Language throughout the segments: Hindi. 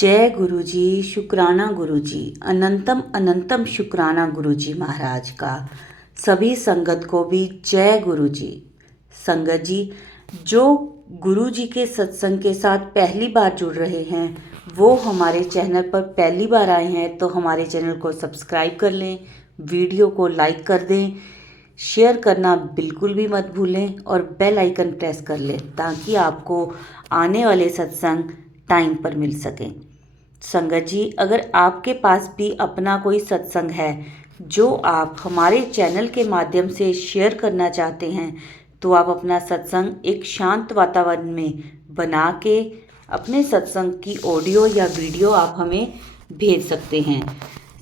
जय गुरुजी, शुक्राना गुरुजी, अनंतम अनंतम शुक्राना गुरुजी महाराज का। सभी संगत को भी जय गुरुजी। संगत जी, जो गुरुजी के सत्संग के साथ पहली बार जुड़ रहे हैं, वो हमारे चैनल पर पहली बार आए हैं तो हमारे चैनल को सब्सक्राइब कर लें, वीडियो को लाइक कर दें, शेयर करना बिल्कुल भी मत भूलें और बेल आइकन प्रेस कर लें ताकि आपको आने वाले सत्संग टाइम पर मिल सकें। संगत जी, अगर आपके पास भी अपना कोई सत्संग है जो आप हमारे चैनल के माध्यम से शेयर करना चाहते हैं तो आप अपना सत्संग एक शांत वातावरण में बना के अपने सत्संग की ऑडियो या वीडियो आप हमें भेज सकते हैं।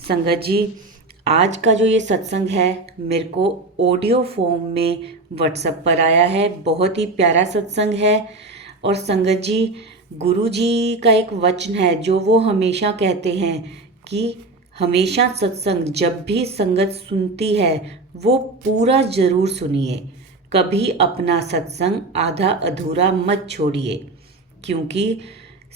संगत जी, आज का जो ये सत्संग है मेरे को ऑडियो फॉर्म में व्हाट्सएप पर आया है। बहुत ही प्यारा सत्संग है। और संगत जी, गुरु जी का एक वचन है जो वो हमेशा कहते हैं कि हमेशा सत्संग जब भी संगत सुनती है वो पूरा ज़रूर सुनिए, कभी अपना सत्संग आधा अधूरा मत छोड़िए, क्योंकि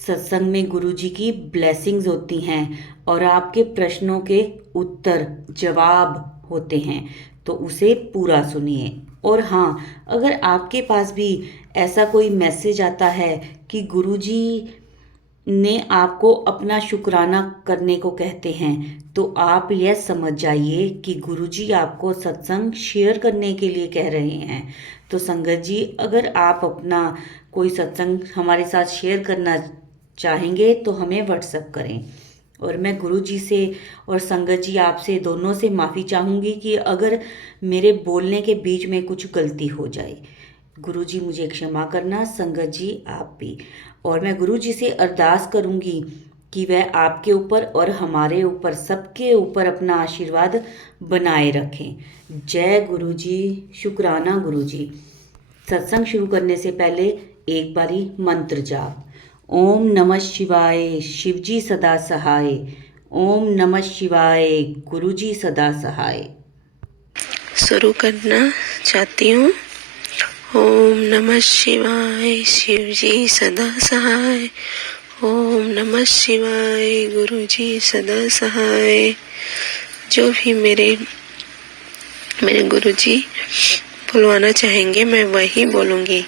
सत्संग में गुरु जी की ब्लेसिंग्स होती हैं और आपके प्रश्नों के उत्तर जवाब होते हैं, तो उसे पूरा सुनिए। और हाँ, अगर आपके पास भी ऐसा कोई मैसेज आता है कि गुरुजी ने आपको अपना शुक्राना करने को कहते हैं, तो आप यह समझ जाइए कि गुरुजी आपको सत्संग शेयर करने के लिए कह रहे हैं। तो संगत जी, अगर आप अपना कोई सत्संग हमारे साथ शेयर करना चाहेंगे तो हमें व्हाट्सएप करें। और मैं गुरुजी से और संगत जी आपसे दोनों से माफ़ी चाहूँगी कि अगर मेरे बोलने के बीच में कुछ गलती हो जाए। गुरुजी मुझे क्षमा करना, संगत जी आप भी। और मैं गुरुजी से अरदास करूँगी कि वह आपके ऊपर और हमारे ऊपर सबके ऊपर अपना आशीर्वाद बनाए रखें। जय गुरुजी, शुक्राना गुरुजी। सत्संग शुरू करने से पहले एक बारी मंत्र जाप। ओम नमः शिवाय, शिवजी सदा सहाय। ओम नमः शिवाय, गुरुजी सदा सहाय। शुरू करना चाहती हूँ। ओम नमः शिवाय, शिवजी सदा सहाय। ओम नमः शिवाय, गुरुजी सदा सहाय। जो भी मेरे गुरुजी बुलवाना चाहेंगे मैं वही बोलूँगी।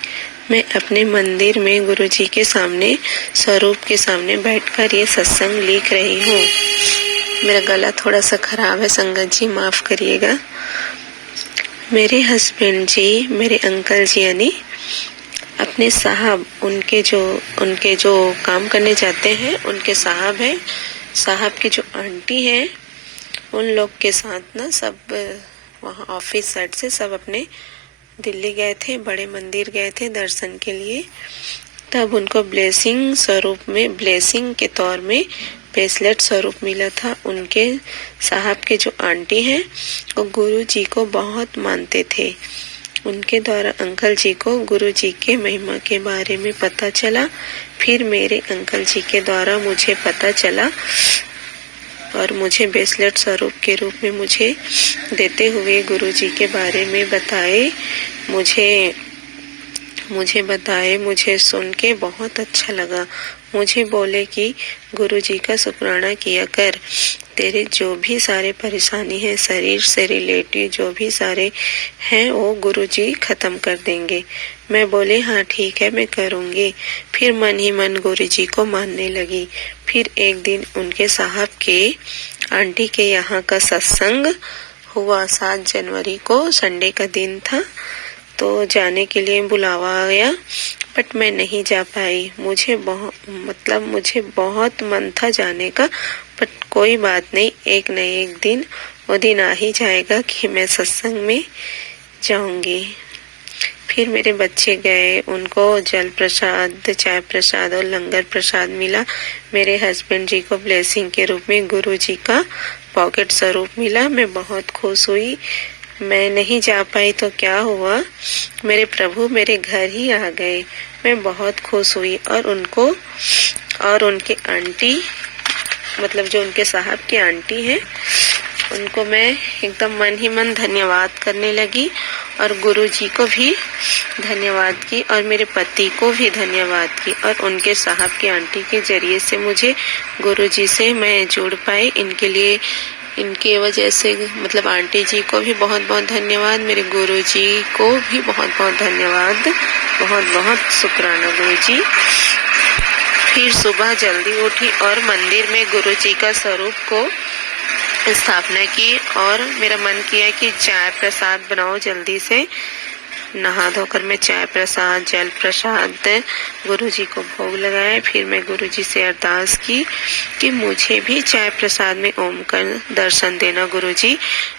मैं अपने मंदिर में गुरुजी के सामने, स्वरूप के सामने बैठकर ये सत्संग लिख रही हूँ। मेरा गला थोड़ा सा खराब है, संगत जी माफ़ करिएगा। मेरे हस्बैंड जी, मेरे अंकल जी यानी अपने साहब, उनके जो काम करने जाते हैं उनके साहब हैं, साहब की जो आंटी है उन लोग के साथ ना सब वहाँ ऑफिस साइड से सब अपने दिल्ली गए थे, बड़े मंदिर गए थे दर्शन के लिए। तब उनको ब्लेसिंग स्वरूप में, ब्लेसिंग के तौर में ब्रेसलेट स्वरूप मिला था। उनके साहब के जो आंटी हैं वो गुरु जी को बहुत मानते थे। उनके द्वारा अंकल जी को गुरु जी के महिमा के बारे में पता चला। फिर मेरे अंकल जी के द्वारा मुझे पता चला और मुझे ब्रेसलेट स्वरूप के रूप में मुझे देते हुए गुरु जी के बारे में बताए। मुझे सुन के बहुत अच्छा लगा। मुझे बोले कि गुरु जी का शुक्राना किया कर, तेरे जो भी सारे परेशानी है, शरीर से रिलेटेड जो भी सारे हैं वो गुरु जी खत्म कर देंगे। मैं बोले हाँ ठीक है, मैं करूँगी। फिर मन ही मन गुरु जी को मानने लगी। फिर एक दिन उनके साहब के आंटी के यहाँ का सत्संग हुआ। 7 जनवरी को संडे का दिन था, तो जाने के लिए बुलावा आया, बट मैं नहीं जा पाई। मुझे बहुत मन था जाने का, बट कोई बात नहीं, एक न एक दिन वो दिन आ ही जाएगा कि मैं सत्संग में जाऊंगी। फिर मेरे बच्चे गए, उनको जल प्रसाद, चाय प्रसाद और लंगर प्रसाद मिला। मेरे हस्बैंड जी को ब्लेसिंग के रूप में गुरु जी का पॉकेट स्वरूप मिला। मैं बहुत खुश हुई। मैं नहीं जा पाई तो क्या हुआ, मेरे प्रभु मेरे घर ही आ गए। मैं बहुत खुश हुई और उनके आंटी, मतलब जो उनके साहब की आंटी हैं, उनको मैं एकदम मन ही मन धन्यवाद करने लगी। और गुरुजी को भी धन्यवाद की और मेरे पति को भी धन्यवाद की और उनके साहब की आंटी के जरिए से मुझे गुरुजी से मैं जुड़ पाई। इनके लिए, इनके वजह से मतलब आंटी जी को भी बहुत बहुत धन्यवाद, मेरे गुरुजी को भी बहुत बहुत धन्यवाद, बहुत बहुत शुक्राना गुरुजी। फिर सुबह जल्दी उठी और मंदिर में गुरुजी का स्वरूप को स्थापना की और मेरा मन किया कि चाय प्रसाद बनाओ जल्दी से। नहा धोकर मैं चाय प्रसाद, जल प्रसाद गुरुजी को भोग लगाए। फिर मैं गुरुजी से अरदास की कि मुझे भी चाय प्रसाद में ओम का दर्शन देना गुरुजी।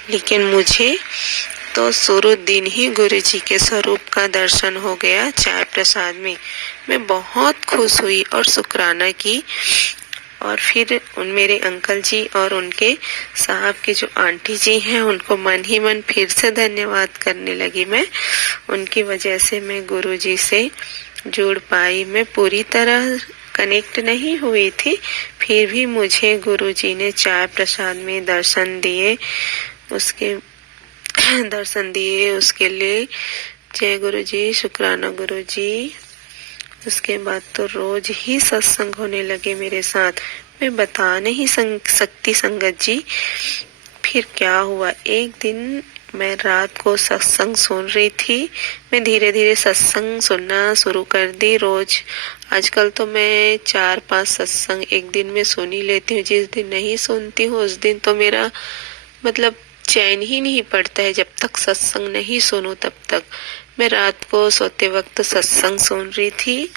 लेकिन मुझे तो शुरू दिन ही गुरुजी के स्वरूप का दर्शन हो गया चाय प्रसाद में। मैं बहुत खुश हुई और शुक्राना की और फिर उन मेरे अंकल जी और उनके साहब के जो आंटी जी हैं उनको मन ही मन फिर से धन्यवाद करने लगी। मैं उनकी वजह से मैं गुरुजी से जुड़ पाई। मैं पूरी तरह कनेक्ट नहीं हुई थी, फिर भी मुझे गुरुजी ने चाय प्रसाद में दर्शन दिए, उसके लिए जय गुरुजी, शुक्राना गुरुजी। उसके बाद तो रोज ही सत्संग होने लगे मेरे साथ। मैं बता नहीं सकती संगत जी फिर क्या हुआ। एक दिन मैं रात को सत्संग सुन रही थी। मैं धीरे धीरे सत्संग सुनना शुरू कर दी रोज। आजकल तो मैं 4-5 सत्संग एक दिन में सुन ही लेती हूँ। जिस दिन नहीं सुनती हूँ उस दिन तो मेरा मतलब चैन ही नहीं पड़ता है। जब तक सत्संग नहीं सुनूं तब तक। मैं रात को सोते वक्त सत्संग सुन रही थी,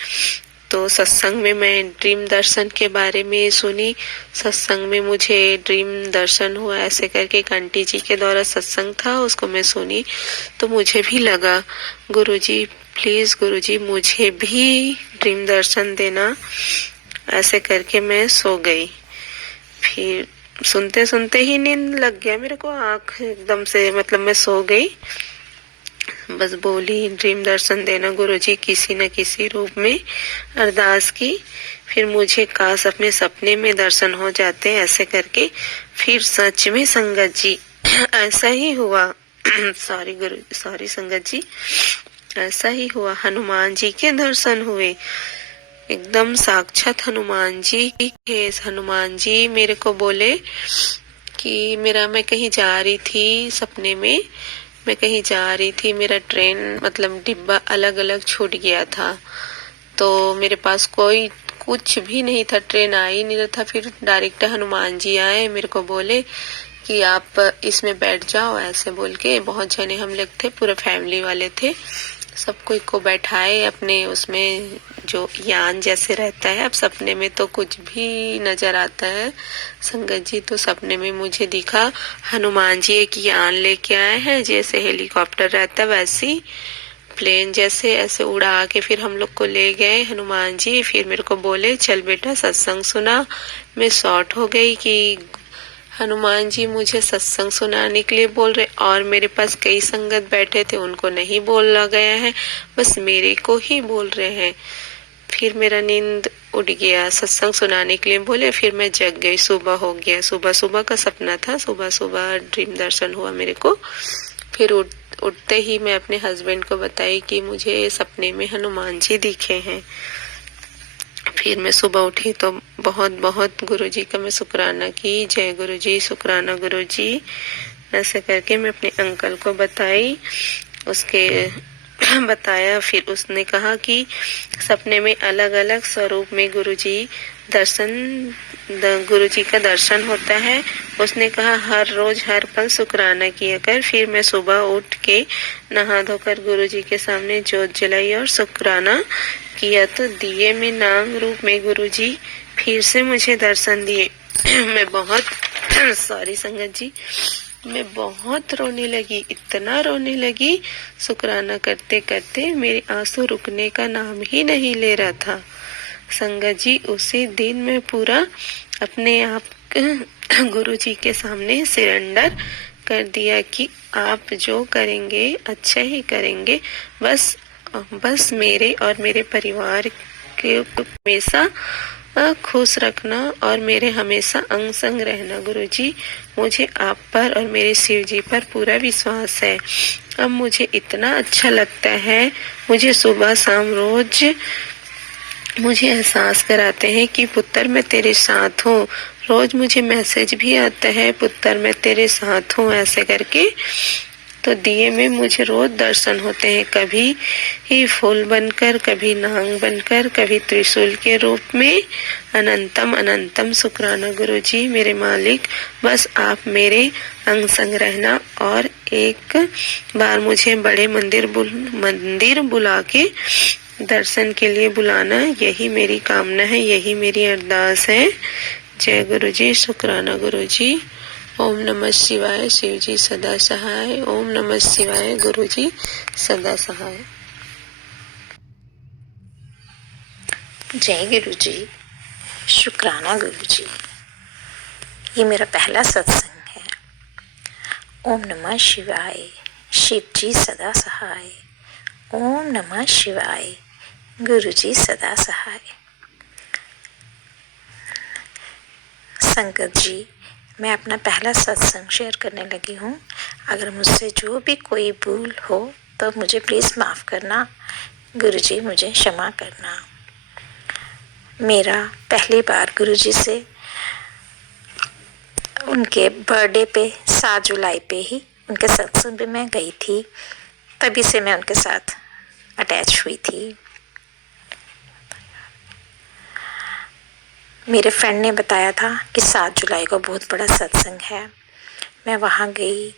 तो सत्संग में मैं ड्रीम दर्शन के बारे में सुनी। सत्संग में मुझे ड्रीम दर्शन हुआ ऐसे करके एक आंटी जी के द्वारा सत्संग था, उसको मैं सुनी तो मुझे भी लगा गुरुजी प्लीज गुरुजी मुझे भी ड्रीम दर्शन देना। ऐसे करके मैं सो गई। फिर सुनते सुनते ही नींद लग गया मेरे को। आँख एकदम से मतलब मैं सो गई। बस बोली ड्रीम दर्शन देना गुरुजी किसी न किसी रूप में, अरदास की। फिर मुझे काश अपने सपने में दर्शन हो जाते ऐसे करके। फिर सच में संगत जी ऐसा ही हुआ। सॉरी संगत जी, ऐसा ही हुआ। हनुमान जी के दर्शन हुए, एकदम साक्षात हनुमान जी के। हनुमान जी मेरे को बोले कि मैं कहीं जा रही थी सपने में, मैं कहीं जा रही थी, मेरा ट्रेन मतलब डिब्बा अलग अलग छूट गया था, तो मेरे पास कोई कुछ भी नहीं था, ट्रेन आ ही नहीं रहा था। फिर डायरेक्ट हनुमान जी आए, मेरे को बोले कि आप इसमें बैठ जाओ ऐसे बोल के। बहुत जने हम लोग थे, पूरे फैमिली वाले थे, सबको को बैठाए अपने उसमें जो यान जैसे रहता है। अब सपने में तो कुछ भी नजर आता है संगत जी। तो सपने में मुझे दिखा हनुमान जी एक यान लेके आए हैं, जैसे हेलीकॉप्टर रहता है वैसी प्लेन जैसे, ऐसे उड़ा के फिर हम लोग को ले गए हनुमान जी। फिर मेरे को बोले चल बेटा सत्संग सुना। मैं शॉर्ट हो गई कि हनुमान जी मुझे सत्संग सुनाने के लिए बोल रहे, और मेरे पास कई संगत बैठे थे उनको नहीं बोला गया है, बस मेरे को ही बोल रहे हैं। फिर मेरा नींद उड़ गया, सत्संग सुनाने के लिए बोले, फिर मैं जग गई। सुबह हो गया, सुबह सुबह का सपना था, सुबह सुबह ड्रीम दर्शन हुआ मेरे को। फिर उठते ही मैं अपने हस्बैंड को बताई कि मुझे सपने में हनुमान जी दिखे हैं। फिर मैं सुबह उठी तो बहुत बहुत गुरुजी का मैं शुक्राना की, जय गुरुजी, शुक्राना गुरुजी। ऐसे करके मैं अपने अंकल को बताई, उसके बताया। फिर उसने कहा कि सपने में अलग अलग स्वरूप में गुरुजी का दर्शन होता है। उसने कहा हर रोज हर पल शुक्राना किया कर। फिर मैं सुबह उठ के नहा धोकर गुरुजी के सामने जोत जलाई और शुक्राना किया, तो दिए में नाम रूप में गुरुजी फिर से मुझे दर्शन दिए। मैं बहुत सॉरी संगत जी, मैं बहुत रोने लगी, इतना रोने लगी, शुक्राना करते करते मेरे आंसू रुकने का नाम ही नहीं ले रहा था। संगत जी उसी दिन मैं पूरा अपने आप गुरुजी के सामने सरेंडर कर दिया कि आप जो करेंगे अच्छा ही करेंगे, बस मेरे और मेरे परिवार के हमेशा खुश रखना और मेरे हमेशा अंग संग रहना गुरुजी। मुझे आप पर और मेरे शिव जी पर पूरा विश्वास है। अब मुझे इतना अच्छा लगता है। मुझे सुबह शाम रोज मुझे एहसास कराते हैं कि पुत्र मैं तेरे साथ हूँ। रोज मुझे मैसेज भी आता है, पुत्र मैं तेरे साथ हूँ, ऐसे करके। तो दिए में मुझे रोज दर्शन होते हैं, कभी ही फूल बनकर, कभी नांग बनकर, कभी त्रिशूल के रूप में। अनंतम अनंतम शुक्राना गुरुजी मेरे मालिक। बस आप मेरे अंग संग रहना और एक बार मुझे बड़े मंदिर बुला के दर्शन के लिए बुलाना, यही मेरी कामना है, यही मेरी अरदास है। जय गुरुजी, शुक्राना गुरुजी। ओम नमः शिवाय, शिव जी सदा सहाय। ओम नमः शिवाय, गुरुजी सदा सहाय। जय गुरुजी, शुक्राना गुरुजी। ये मेरा पहला सत्संग है। ओम नमः शिवाय, शिव जी सदा सहाय। ओम नमः शिवाय, गुरुजी सदा सहाय। संगत जी, मैं अपना पहला सत्संग शेयर करने लगी हूँ। अगर मुझसे जो भी कोई भूल हो तो मुझे प्लीज़ माफ़ करना। गुरुजी मुझे क्षमा करना। मेरा पहली बार गुरुजी से उनके बर्थडे पे 7 जुलाई पे ही उनके सत्संग पे मैं गई थी। तभी से मैं उनके साथ अटैच हुई थी। मेरे फ्रेंड ने बताया था कि 7 जुलाई को बहुत बड़ा सत्संग है। मैं वहाँ गई,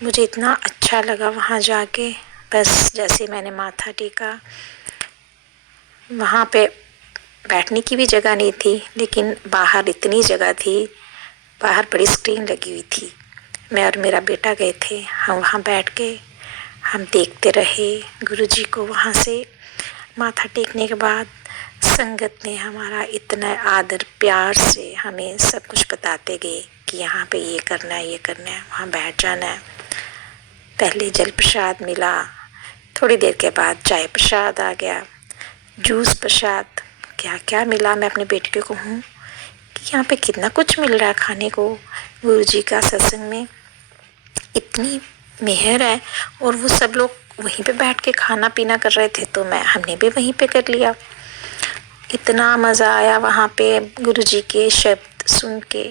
मुझे इतना अच्छा लगा वहाँ जाके। बस जैसे मैंने माथा टेका, वहाँ पे बैठने की भी जगह नहीं थी, लेकिन बाहर इतनी जगह थी, बाहर बड़ी स्क्रीन लगी हुई थी। मैं और मेरा बेटा गए थे, हम वहाँ बैठ के हम देखते रहे गुरुजी को। वहाँ से माथा टेकने के बाद संगत ने हमारा इतना आदर प्यार से हमें सब कुछ बताते गए कि यहाँ पे ये करना है, ये करना है, वहाँ बैठ जाना है। पहले जल प्रसाद मिला, थोड़ी देर के बाद चाय प्रसाद आ गया, जूस प्रसाद, क्या क्या मिला। मैं अपने बेटे को कहूँ कि यहाँ पे कितना कुछ मिल रहा है खाने को। गुरुजी का सत्संग में इतनी मेहर है। और वो सब लोग वहीं पे बैठ के खाना पीना कर रहे थे, तो हमने भी वहीं पे कर लिया। इतना मज़ा आया वहाँ पे गुरुजी के शब्द सुन के,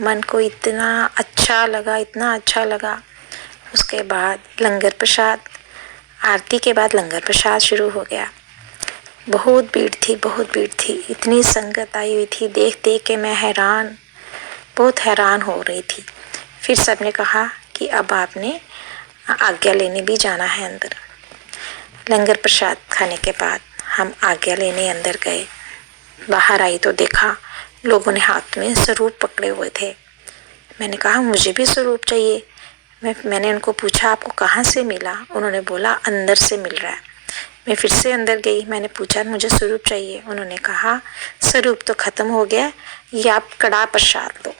मन को इतना अच्छा लगा, इतना अच्छा लगा। उसके बाद लंगर प्रसाद, आरती के बाद लंगर प्रसाद शुरू हो गया। बहुत भीड़ थी, बहुत भीड़ थी, इतनी संगत आई हुई थी। देख देख के मैं बहुत हैरान हो रही थी। फिर सबने कहा कि अब आपने आज्ञा लेने भी जाना है अंदर। लंगर प्रसाद खाने के बाद हम आज्ञा लेने अंदर गए। बाहर आई तो देखा लोगों ने हाथ में स्वरूप पकड़े हुए थे। मैंने कहा मुझे भी स्वरूप चाहिए। मैंने उनको पूछा आपको कहाँ से मिला? उन्होंने बोला अंदर से मिल रहा है। मैं फिर से अंदर गई, मैंने पूछा मुझे स्वरूप चाहिए। उन्होंने कहा स्वरूप तो ख़त्म हो गया, ये आप कड़ा प्रसाद लो।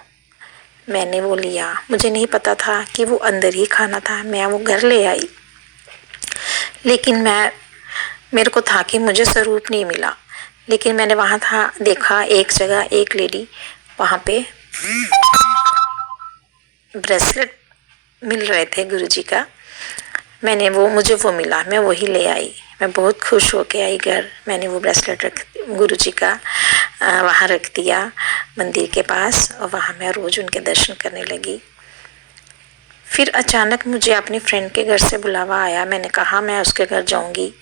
मैंने वो लिया, मुझे नहीं पता था कि वो अंदर ही खाना था। मैं वो घर ले आई, लेकिन मेरे को था कि मुझे स्वरूप नहीं मिला। लेकिन मैंने वहाँ देखा एक जगह एक लेडी वहाँ पे ब्रेसलेट मिल रहे थे गुरुजी का। मुझे वो मिला, मैं वही ले आई। मैं बहुत खुश होके आई घर। मैंने वो ब्रेसलेट गुरुजी का वहाँ रख दिया मंदिर के पास, और वहाँ मैं रोज़ उनके दर्शन करने लगी। फिर अचानक मुझे अपनी फ्रेंड के घर से बुलावा आया। मैंने कहा मैं उसके घर जाऊंगी।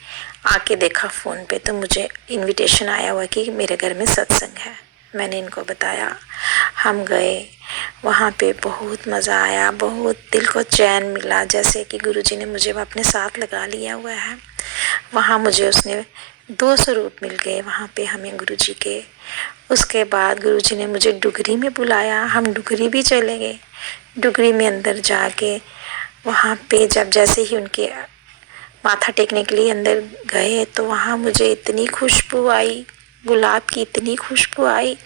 आके देखा फ़ोन पे तो मुझे इनविटेशन आया हुआ कि मेरे घर में सत्संग है। मैंने इनको बताया, हम गए। वहाँ पे बहुत मज़ा आया, बहुत दिल को चैन मिला, जैसे कि गुरुजी ने मुझे अपने साथ लगा लिया हुआ है। वहाँ मुझे उसने 2 स्वरूप मिल गए वहाँ पे हमें गुरुजी के। उसके बाद गुरुजी ने मुझे डुगरी में बुलाया, हम डुगरी भी चले गए। डुगरी में अंदर जाके वहाँ पे जैसे ही उनके माथा टेकने के लिए अंदर गए तो वहाँ मुझे इतनी खुशबू आई, गुलाब की इतनी खुशबू आई।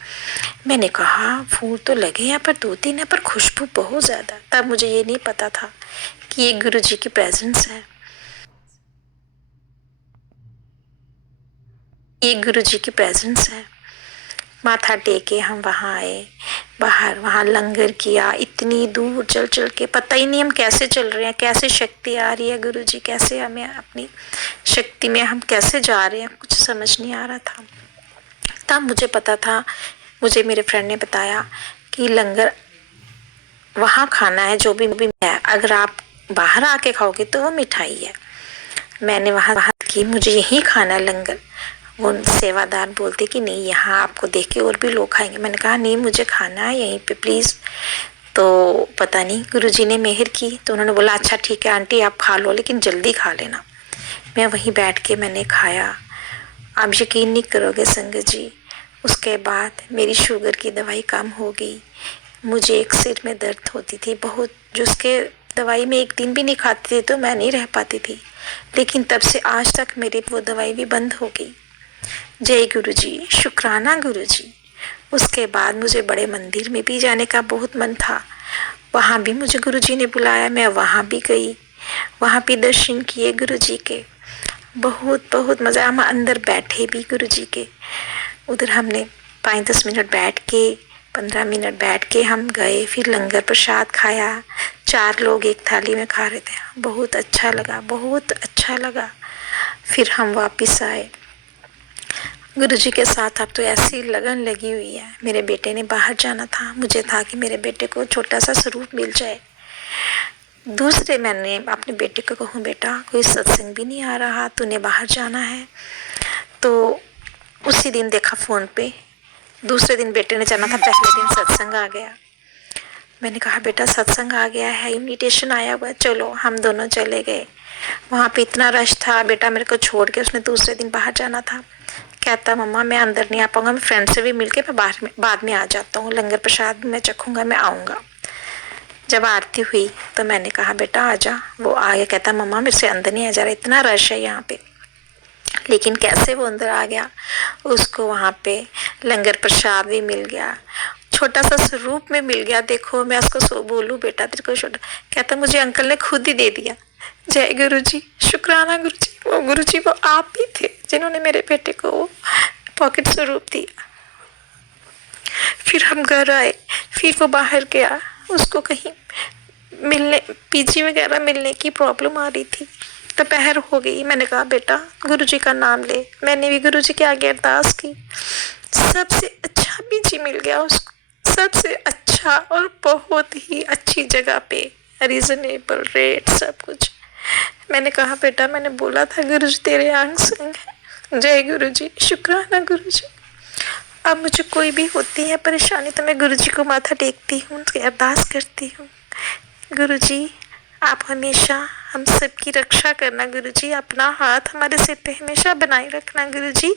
मैंने कहा फूल तो लगे हैं पर 2-3 है, पर खुशबू बहुत ज़्यादा। तब मुझे ये नहीं पता था कि ये गुरुजी की प्रेजेंस है, ये गुरुजी की प्रेजेंस है। माथा टेके हम वहाँ आए, बाहर वहाँ लंगर किया। इतनी दूर चल चल के पता ही नहीं हम कैसे चल रहे हैं, कैसे शक्ति आ रही है गुरु जी, कैसे हमें अपनी शक्ति में हम कैसे जा रहे हैं, कुछ समझ नहीं आ रहा था। तब मुझे पता था, मुझे मेरे फ्रेंड ने बताया कि लंगर वहाँ खाना है जो भी है, अगर आप बाहर आके खाओगे तो वो मिठाई है। मैंने वहाँ की मुझे यही खाना है लंगर। वो सेवादार बोलते कि नहीं, यहाँ आपको देख के और भी लोग खाएंगे। मैंने कहा नहीं, मुझे खाना है यहीं पे प्लीज़। तो पता नहीं गुरुजी ने मेहर की, तो उन्होंने बोला अच्छा ठीक है आंटी आप खा लो, लेकिन जल्दी खा लेना। मैं वहीं बैठ के मैंने खाया। आप यकीन नहीं करोगे संगत जी, उसके बाद मेरी शुगर की दवाई कम हो गई। मुझे एक सिर में दर्द होती थी बहुत, जो उसके दवाई में एक दिन भी नहीं खाती थी तो मैं नहीं रह पाती थी, लेकिन तब से आज तक मेरी वो दवाई भी बंद हो गई। जय गुरु जी, शुक्राना गुरु जी। उसके बाद मुझे बड़े मंदिर में भी जाने का बहुत मन था, वहाँ भी मुझे गुरु जी ने बुलाया, मैं वहाँ भी गई, वहाँ भी दर्शन किए गुरु जी के। बहुत बहुत मज़ा, हम अंदर बैठे भी गुरु जी के। उधर हमने 5-10 मिनट बैठ के, 15 मिनट बैठ के हम गए, फिर लंगर प्रसाद खाया। 4 लोग एक थाली में खा रहे थे, बहुत अच्छा लगा, बहुत अच्छा लगा। फिर हम वापस आए गुरु जी के साथ। अब तो ऐसी लगन लगी हुई है, मेरे बेटे ने बाहर जाना था, मुझे था कि मेरे बेटे को छोटा सा स्वरूप मिल जाए। दूसरे मैंने अपने बेटे को कहूँ बेटा कोई सत्संग भी नहीं आ रहा, तूने बाहर जाना है। तो उसी दिन देखा फ़ोन पे, दूसरे दिन बेटे ने जाना था, पहले दिन सत्संग आ गया। मैंने कहा बेटा सत्संग आ गया है, इनविटेशन आया हुआ है, चलो। हम दोनों चले गए। वहाँ पे इतना रश था, बेटा मेरे को छोड़ के उसने दूसरे दिन बाहर जाना था। कहता मम्मा मैं अंदर नहीं आ पाऊँगा, मैं फ्रेंड से भी मिल के मैं बाद में आ जाता हूँ, लंगर प्रसाद भी मैं चखूँगा, मैं आऊँगा। जब आरती हुई तो मैंने कहा बेटा आजा, वो आ गया। कहता मम्मा मेरे से अंदर नहीं आ जा रहा, इतना रश है यहाँ पे। लेकिन कैसे वो अंदर आ गया, उसको वहाँ पे लंगर प्रसाद भी मिल गया, छोटा सा स्वरूप में मिल गया। देखो मैं उसको बोलूँ बेटा तेरे को छोटा, कहता मुझे अंकल ने खुद ही दे दिया। जय गुरु जी, शुक्राना गुरु जी। वो गुरु जी वो आप ही थे जिन्होंने मेरे बेटे को वो पॉकेट स्वरूप दिया। फिर हम घर आए, फिर वो बाहर गया, उसको कहीं मिलने, पीजी वगैरह मिलने की प्रॉब्लम आ रही थी। दोपहर हो गई, मैंने कहा बेटा गुरु जी का नाम ले। मैंने भी गुरु जी के आगे अरदास की, सबसे अच्छा पीजी मिल गया उसको, सबसे अच्छा, और बहुत ही अच्छी जगह पे, रीजनेबल रेट, सब कुछ। मैंने कहा बेटा मैंने बोला था गुरु जी तेरे आंग संग है। जय गुरु जी, शुक्राना गुरु जी। अब मुझे कोई भी होती है परेशानी तो मैं गुरु जी को माथा टेकती हूँ, उसकी अरदास करती हूँ। गुरु जी आप हमेशा हम सबकी रक्षा करना गुरु जी, अपना हाथ हमारे सिर पे हमेशा बनाए रखना गुरु जी।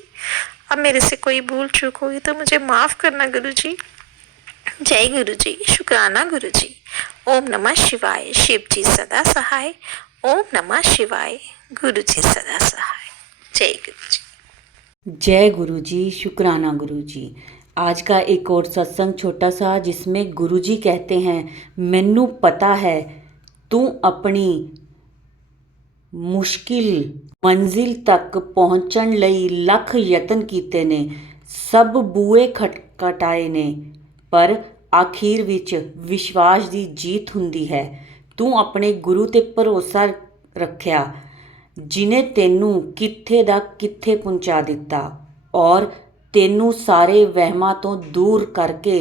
अब मेरे से कोई भूल चूक हुई तो मुझे माफ़ करना गुरु जी। जय गुरु जी, शुक्राना गुरु जी। ओम नमः शिवाय, शिव जी सदा सहाय। ओम नमः शिवाय, गुरु जी सदा सहाय। जय गुरु जी। जय गुरु जी, शुक्राना गुरु जी। आज का एक और सत्संग छोटा सा, जिसमें गुरु जी कहते हैं मैनू पता है तू अपनी ਮੁਸ਼ਕਿਲ ਮੰਜ਼ਿਲ ਤੱਕ ਪਹੁੰਚਣ ਲਈ ਲੱਖ ਯਤਨ ਕੀਤੇ ਨੇ, ਸਭ ਬੂਹੇ ਖਟਖਟਾਏ ਨੇ, ਪਰ ਆਖਿਰ ਵਿੱਚ ਵਿਸ਼ਵਾਸ ਦੀ ਜੀਤ ਹੁੰਦੀ ਹੈ। ਤੂੰ ਆਪਣੇ ਗੁਰੂ ਤੇ ਭਰੋਸਾ ਰੱਖਿਆ, ਜਿਨੇ ਤੈਨੂੰ ਕਿੱਥੇ ਦਾ ਕਿੱਥੇ ਪਹੁੰਚਾ ਦਿੱਤਾ ਔਰ ਤੈਨੂੰ ਸਾਰੇ ਵਹਿਮਾਂ ਤੋਂ ਦੂਰ ਕਰਕੇ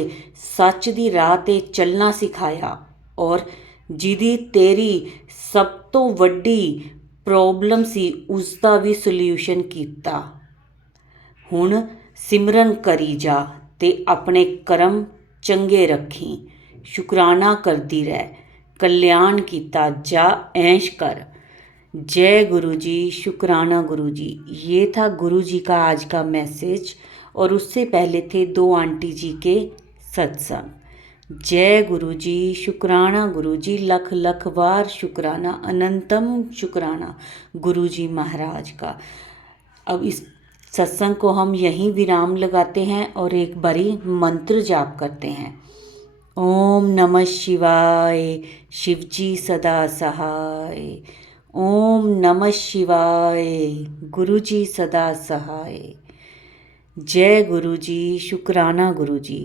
ਸੱਚ ਦੀ ਰਾਹ 'ਤੇ ਚੱਲਣਾ ਸਿਖਾਇਆ, ਔਰ ਜਿਹਦੀ ਤੇਰੀ ਸਭ ਤੋਂ ਵੱਡੀ ਪ੍ਰੋਬਲਮ ਸੀ ਉਸ ਦਾ ਵੀ ਸੋਲਿਊਸ਼ਨ ਕੀਤਾ। ਹੁਣ ਸਿਮਰਨ ਕਰੀ ਜਾ ਤੇ ਆਪਣੇ ਕਰਮ ਚੰਗੇ ਰੱਖੀ, ਸ਼ੁਕਰਾਨਾ ਕਰਦੀ ਰਹਿ, कल्याण ਕੀਤਾ जा ऐश कर। जय गुरु जी, शुक्राना गुरु जी। ये था गुरु जी का आज का मैसेज, और उससे पहले थे 2 आंटी जी के सत्संग। जय गुरु जी, शुक्राना गुरु जी, लख लख बार शुक्राना, अनंतम शुक्राना गुरु जी महाराज का। अब इस सत्संग को हम यहीं विराम लगाते हैं और एक बारी मंत्र जाप करते हैं। ओम नमः शिवाय, शिवजी सदा सहाय। ओम नमः शिवाय, गुरु जी सदा सहाय। जय गुरु जी, शुक्राना गुरु जी।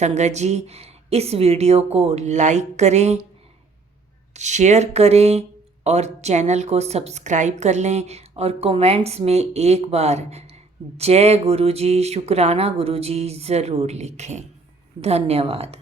संगत जी, इस वीडियो को लाइक करें, शेयर करें और चैनल को सब्सक्राइब कर लें और कमेंट्स में एक बार जय गुरु जी, शुक्राना गुरु जी ज़रूर लिखें। धन्यवाद।